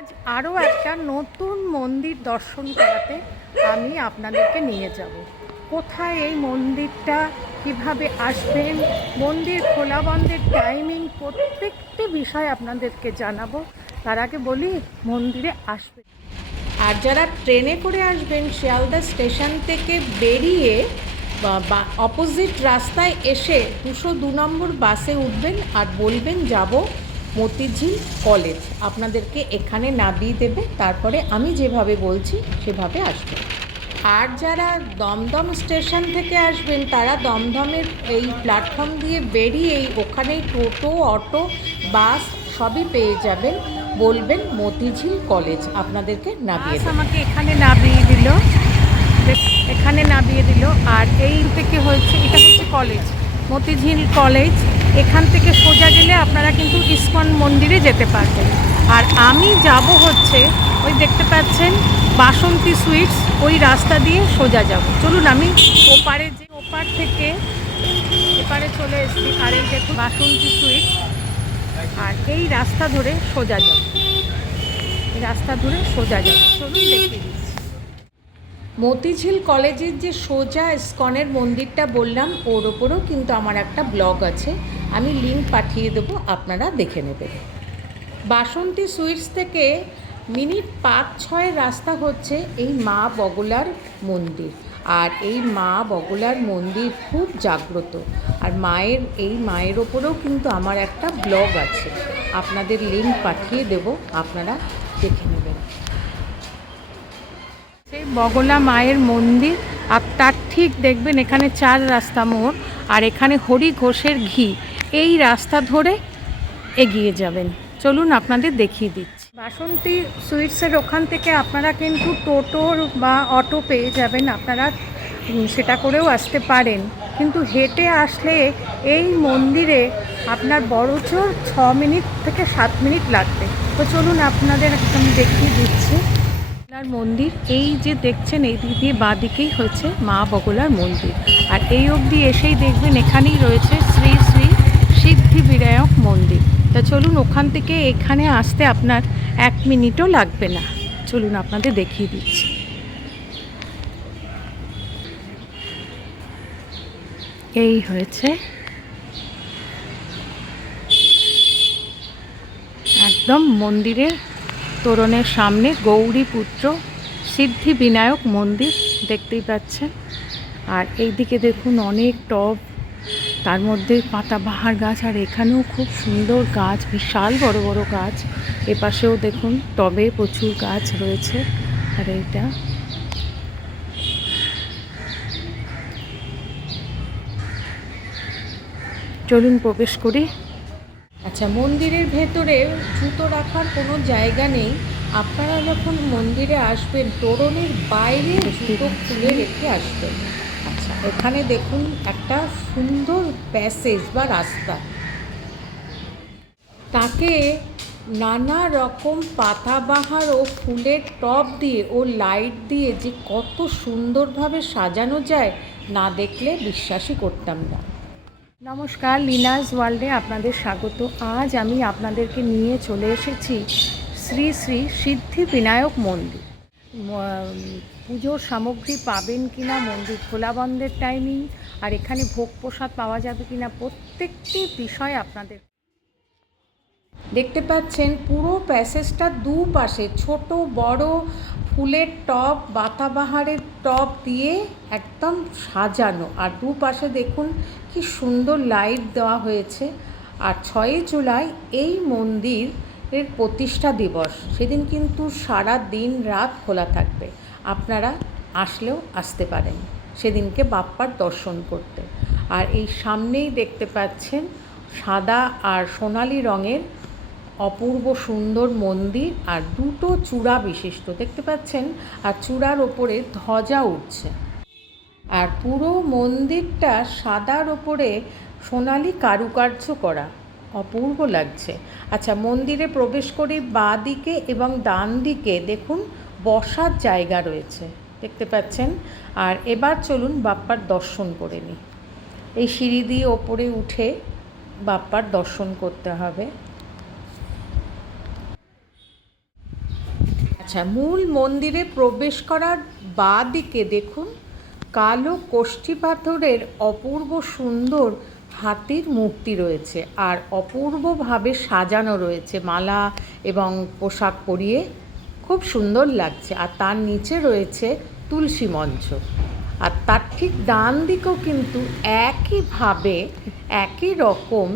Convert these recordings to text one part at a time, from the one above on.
আজ আরও একটা নতুন মন্দির দর্শন করাতে আমি আপনাদেরকে নিয়ে যাব। কোথায় এই মন্দিরটা, কিভাবে আসবেন, মন্দির খোলা বন্ধের টাইমিং, প্রত্যেকটি বিষয় আপনাদেরকে জানাবো। তার আগে বলি মন্দিরে আসবেন। আর যারা ট্রেনে করে আসবেন, শিয়ালদা স্টেশন থেকে বেরিয়ে বা অপোজিট রাস্তায় এসে 202 নম্বর বাসে উঠবেন আর বলবেন যাব মতিঝিল কলেজ। আপনাদেরকে এখানে নামিয়ে দেবে, তারপরে আমি যেভাবে বলছি সেভাবে আসবেন। আর যারা দমদম স্টেশন থেকে আসবেন তারা দমদমের এই প্ল্যাটফর্ম দিয়ে বেরিয়েই ওখানেই টোটো, অটো, বাস সবই পেয়ে যাবেন। বলবেন মতিঝিল কলেজ, আপনাদেরকে নামিয়ে দেবে। আমাকে এখানে নামিয়ে দিল, আর এই থেকে হচ্ছে, এটা হচ্ছে কলেজ, মতিঝিল কলেজ। এখান থেকে সোজা গেলে আপনারা কিন্তু ইস্কন মন্দিরে যেতে পারবেন। আর আমি যাব হচ্ছে ওই দেখতে পাচ্ছেন বাসন্তী সুইটস, ওই রাস্তা দিয়ে সোজা যাব। চলুন আমি ওপার থেকে এপারে চলে এসেছি। আর এই দেখুন বাসন্তী সুইটস, আর এই রাস্তা ধরে সোজা যাব, চলুন দেখিয়ে দিচ্ছি। মতিঝিল কলেজের যে সোজা ইস্কনের মন্দিরটা বললাম, ওর ওপরেও কিন্তু আমার একটা ব্লগ আছে, আমি লিঙ্ক পাঠিয়ে দেবো, আপনারা দেখে নেবেন। বাসন্তী সুইটস থেকে মিনিট 5-6 রাস্তা হচ্ছে এই মা বগলার মন্দির। আর এই মা বগলার মন্দির খুব জাগ্রত। আর মায়ের ওপরেও কিন্তু আমার একটা ব্লগ আছে, আপনাদের লিঙ্ক পাঠিয়ে দেব, আপনারা দেখে নেবেন। সেই বগলা মায়ের মন্দির, আর তার ঠিক দেখবেন এখানে 4 রাস্তা মোড়, আর এখানে হরি ঘোষের ঘি, এই রাস্তা ধরে এগিয়ে যাবেন। চলুন আপনাদের দেখিয়ে দিচ্ছি। বাসন্তী সুইটসের ওখান থেকে আপনারা কিন্তু টোটোর বা অটো পেয়ে যাবেন, আপনারা সেটা করেও আসতে পারেন। কিন্তু হেঁটে আসলে এই মন্দিরে আপনার বড়জোর 6 মিনিট থেকে 7 মিনিট লাগবে। তো চলুন আপনাদের আমি দেখিয়ে দিচ্ছি মন্দির। এই যে দেখছেন, এই দিক দিয়ে বাঁ দিকেই হচ্ছে মা বগলার মন্দির। আর এই অবধি এসেই দেখবেন এখানেই রয়েছে শ্রী শ্রী সিদ্ধি বিনায়ক মন্দির। তা চলুন, ওখান থেকে এখানে আসতে আপনার 1 মিনিটও লাগবে না। চলুন আপনাদের দেখিয়ে দিচ্ছি। এই হয়েছে একদম মন্দিরের তোরণের সামনে গৌরীপুত্র সিদ্ধি বিনায়ক মন্দির, দেখতেই পাচ্ছেন। আর এই দিকে দেখুন অনেক টব, তার মধ্যে পাতাবাহার গাছ, আর এখানেও খুব সুন্দর গাছ, বিশাল বড় বড় গাছ। এপাশেও দেখুন টবে প্রচুর গাছ রয়েছে। আর এইটা চলুন প্রবেশ করি। আচ্ছা, মন্দিরের ভেতরে জুতো রাখার কোনো জায়গা নেই। আপনারা যখন মন্দিরে আসবেন তোরণের বাইরে জুতো খুলে রেখে আসবেন। আচ্ছা, এখানে দেখুন একটা সুন্দর প্যাসেজ বা রাস্তা, তাকে নানা রকম পাতাবাহার ও ফুলের টব দিয়ে ও লাইট দিয়ে যে কত সুন্দরভাবে সাজানো যায়, না দেখলে বিশ্বাসই করতাম না। নমস্কার, লিনাস ওয়ার্ল্ডে আপনাদের স্বাগত। আজ আমি আপনাদেরকে নিয়ে চলে এসেছি শ্রী শ্রী সিদ্ধি বিনায়ক মন্দির। পুজোর সামগ্রী পাবেন কিনা, মন্দির খোলা বন্ধের টাইমিং, আর এখানে ভোগ প্রসাদ পাওয়া যাবে কিনা, প্রত্যেকটি বিষয় আপনাদের দেখতে পাচ্ছেন। পুরো প্যাসেজটা দুপাশে ছোট বড় ফুলের টব, পাতাবাহারের টব দিয়ে একদম সাজানো। আর দুপাশে দেখুন কি সুন্দর লাইট দেওয়া হয়েছে। আর 6 জুলাই এই মন্দিরের প্রতিষ্ঠা দিবস, সেদিন কিন্তু সারা দিন রাত খোলা থাকবে। আপনারা আসলেও আসতে পারেন সেদিনকে বাপ্পার দর্শন করতে। আর এই সামনেই দেখতে পাচ্ছেন সাদা আর সোনালি রঙের অপূর্ব সুন্দর মন্দির, আর 2টো চূড়া বিশিষ্ট দেখতে পাচ্ছেন, আর চূড়ার ওপরে ধ্বজা উঠছে। আর পুরো মন্দিরটা সাদার ওপরে সোনালি কারুকার্য করা, অপূর্ব লাগছে। আচ্ছা, মন্দিরে প্রবেশ করে বাঁ দিকে এবং ডান দিকে দেখুন বসার জায়গা রয়েছে, দেখতে পাচ্ছেন। আর এবার চলুন বাপ্পার দর্শন করে নিই। এই সিঁড়ি দিয়ে ওপরে উঠে বাপ্পার দর্শন করতে হবে। আচ্ছা, মূল মন্দিরে প্রবেশ করার বাঁ দিকে দেখুন কালো কোষ্ঠী পাথরের অপূর্ব সুন্দর হাতির মূর্তি রয়েছে আর অপূর্বভাবে সাজানো রয়েছে মালা এবং পোশাক পরিয়ে, খুব সুন্দর লাগছে। আর তার নিচে রয়েছে তুলসী মঞ্চ। আর তার ঠিক ডান দিকেও কিন্তু একইভাবে একই রকম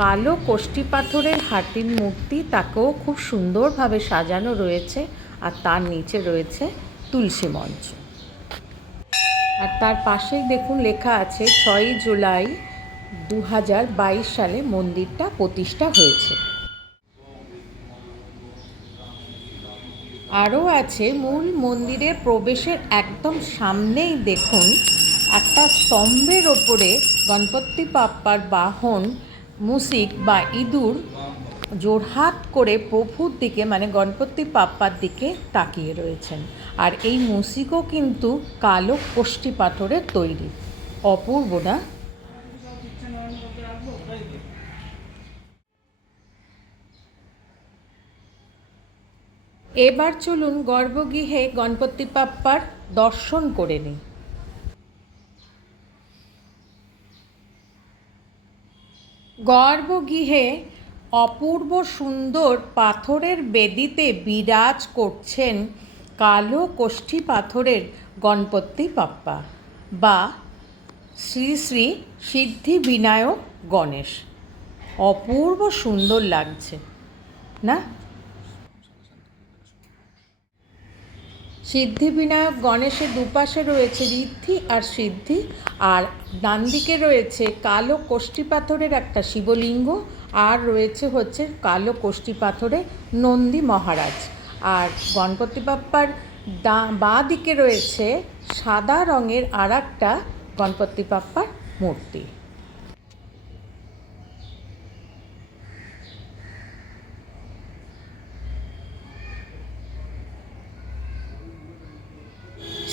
কালো কোষ্ঠী পাথরের হাতির মূর্তি, তাকেও খুব সুন্দরভাবে সাজানো রয়েছে আর তার নিচে রয়েছে তুলসী মঞ্চ। আর তার পাশেই দেখুন লেখা আছে 6ই জুলাই 2022 সালে মন্দিরটা প্রতিষ্ঠা হয়েছে। আরও আছে মূল মন্দিরের প্রবেশের একদম সামনেই দেখুন একটা স্তম্ভের ওপরে গণপতি বাপ্পার বাহন মুসিক বা ইঁদুর জোড়হাত করে প্রভুর দিকে মানে গণপতি বাপ্পার দিকে তাকিয়ে রয়েছেন। আর এই মুসিকও কিন্তু কালো কোষ্ঠী পাথরের তৈরি। অপূর্ব না? এবার চলুন গর্ভগৃহে গণপতি বাপ্পার দর্শন করে নিই। গর্ভগৃহে অপূর্ব সুন্দর পাথরের বেদিতে বিরাজ করছেন কালো কোষ্ঠী পাথরের গণপতি বাপ্পা বা শ্রী শ্রী সিদ্ধিবিনায়ক গণেশ। অপূর্ব সুন্দর লাগছে না? সিদ্ধিবিনায়ক গণেশের দুপাশে রয়েছে ঋদ্ধি আর সিদ্ধি, আর ডান দিকে রয়েছে কালো কোষ্ঠী পাথরের একটা শিবলিঙ্গ, আর রয়েছে হচ্ছে কালো কোষ্ঠী পাথরের নন্দী মহারাজ। আর গণপতি বাপ্পার বাঁ দিকে রয়েছে সাদা রঙের আর একটা গণপতি বাপ্পার মূর্তি।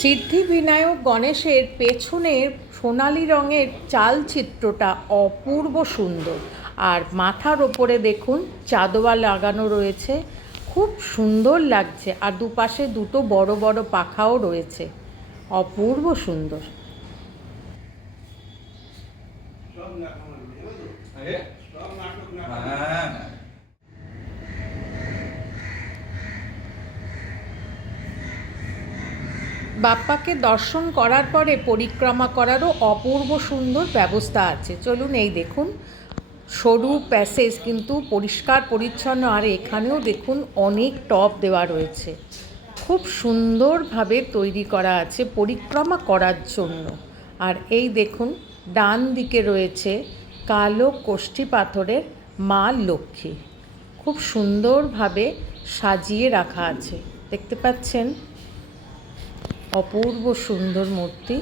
সিদ্ধিবিনায়ক গণেশের পেছনের সোনালি রঙের চালচিত্রটা অপূর্ব সুন্দর। আর মাথার ওপরে দেখুন চাঁদোয়া লাগানো রয়েছে, খুব সুন্দর লাগছে। আর দুপাশে দুটো বড় বড় পাখাও রয়েছে, অপূর্ব সুন্দর। বাপ্পাকে দর্শন করার পরে পরিক্রমা করারও অপূর্ব সুন্দর ব্যবস্থা আছে। চলুন এই দেখুন সরু প্যাসেজ কিন্তু পরিষ্কার পরিচ্ছন্ন, আর এখানেও দেখুন অনেক টব দেওয়া রয়েছে, খুব সুন্দরভাবে তৈরি করা আছে পরিক্রমা করার জন্য। আর এই দেখুন ডান দিকে রয়েছে কালো কোষ্ঠী পাথরের মা লক্ষ্মী, খুব সুন্দরভাবে সাজিয়ে রাখা আছে, দেখতে পাচ্ছেন? অপূর্ব সুন্দর মূর্তি।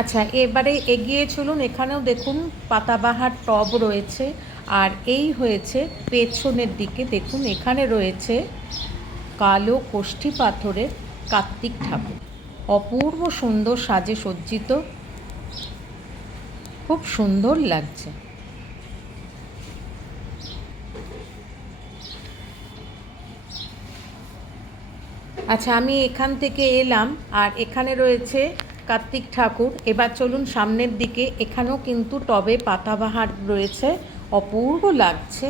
আচ্ছা, এবারে এগিয়ে চলুন, এখানেও দেখুন পাতাবাহার টব রয়েছে। আর এই হয়েছে পেছনের দিকে দেখুন, এখানে রয়েছে কালো কোষ্ঠী পাথরের কার্তিক ঠাকুর, অপূর্ব সুন্দর সাজে সজ্জিত, খুব সুন্দর লাগছে। আচ্ছা, আমি এখান থেকে এলাম আর এখানে রয়েছে কার্তিক ঠাকুর। এবার চলুন সামনের দিকে, এখানেও কিন্তু টবে পাতাবাহার রয়েছে, অপূর্ব লাগছে।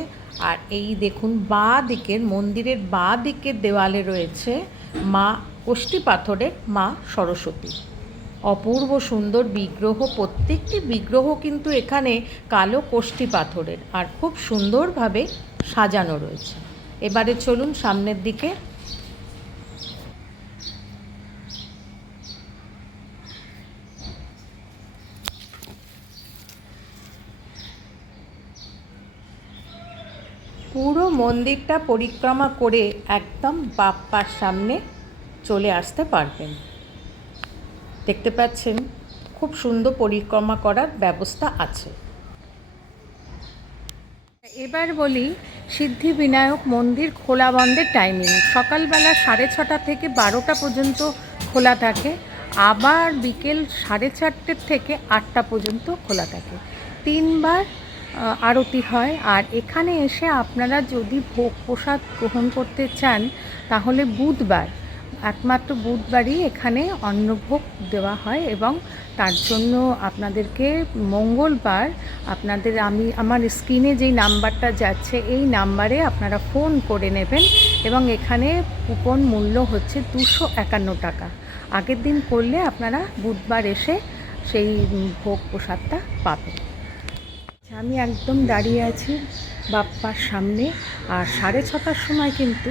আর এই দেখুন বাঁ দিকের মন্দিরের বাঁ দিকের দেওয়ালে রয়েছে মা কোষ্ঠী পাথরের মা সরস্বতী, অপূর্ব সুন্দর বিগ্রহ। প্রত্যেকটি বিগ্রহ কিন্তু এখানে কালো কোষ্ঠী পাথরের আর খুব সুন্দরভাবে সাজানো রয়েছে। এবারে চলুন সামনের দিকে। পুরো মন্দিরটা পরিক্রমা করে একদম বাপ্পার সামনে চলে আসতে পারবেন। দেখতে পাচ্ছেন খুব সুন্দর পরিক্রমা করার ব্যবস্থা আছে। এবার বলি সিদ্ধিবিনায়ক মন্দির খোলা বন্ধের টাইমিং। সকালবেলা 6:30 থেকে 12টা পর্যন্ত খোলা থাকে, আবার বিকেল 4:30 থেকে 8টা পর্যন্ত খোলা থাকে। 3বার আরতি হয়। আর এখানে এসে আপনারা যদি ভোগ প্রসাদ গ্রহণ করতে চান তাহলে বুধবার, একমাত্র বুধবারই এখানে অন্নভোগ দেওয়া হয়, এবং তার জন্য আপনাদেরকে মঙ্গলবার আমার স্ক্রিনে যেই নাম্বারটা যাচ্ছে এই নাম্বারে আপনারা ফোন করে নেবেন, এবং এখানে কুপন মূল্য হচ্ছে 251 টাকা। আগের দিন করলে আপনারা বুধবার এসে সেই ভোগ প্রসাদটা পাবেন। আমি একদম দাঁড়িয়ে আছি বাপ্পার সামনে, আর 6:30টার সময় কিন্তু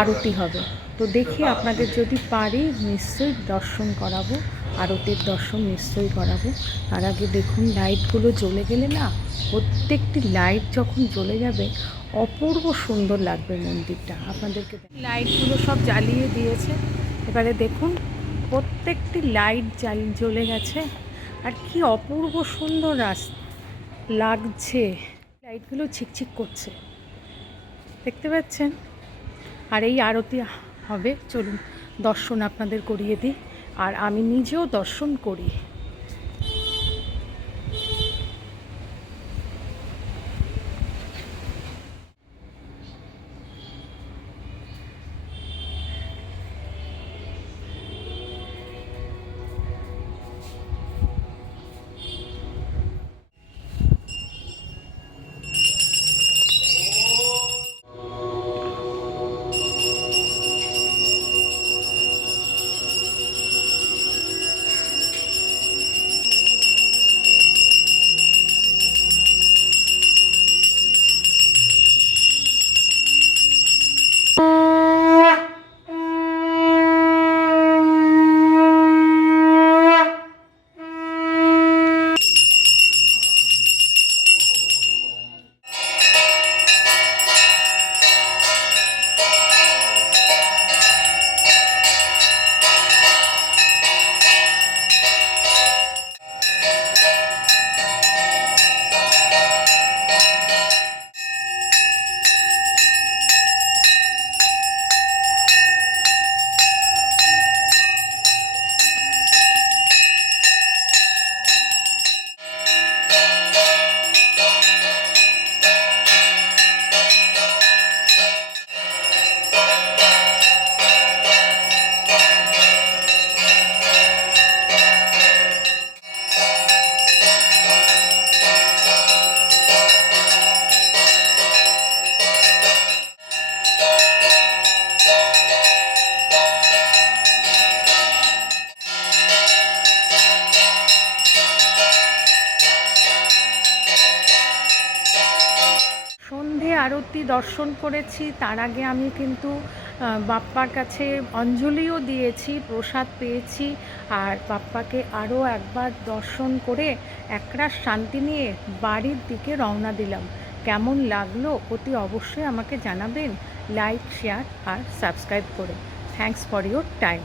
আরতি হবে। তো দেখি আপনাদের যদি পারি নিশ্চয়ই দর্শন করাবো, আরতির দর্শন নিশ্চয়ই করাবো। তার আগে দেখুন লাইটগুলো জ্বলে গেলে না, প্রত্যেকটি লাইট যখন জ্বলে যাবে অপূর্ব সুন্দর লাগবে মন্দিরটা। আপনাদেরকে লাইটগুলো সব জ্বালিয়ে দিয়েছে, এবারে দেখুন প্রত্যেকটি লাইট জ্বলে গেছে, আর কি অপূর্ব সুন্দর লাগছে। লাইটগুলো ছিকছিক করছে, দেখতে পাচ্ছেন। আর এই আরতি হবে, চলুন দর্শন আপনাদের করিয়ে দিই, আর আমি নিজেও দর্শন করি। আরতি দর্শন করেছি, তার আগে আমি কিন্তু বাপ্পার কাছে অঞ্জলিও দিয়েছি, প্রসাদ পেয়েছি। আর বাপ্পাকে আরও একবার দর্শন করে একরাশ শান্তি নিয়ে বাড়ির দিকে রওনা দিলাম। কেমন লাগলো অতি অবশ্যই আমাকে জানাবেন, লাইক, শেয়ার আর সাবস্ক্রাইব করে। Thanks for your time.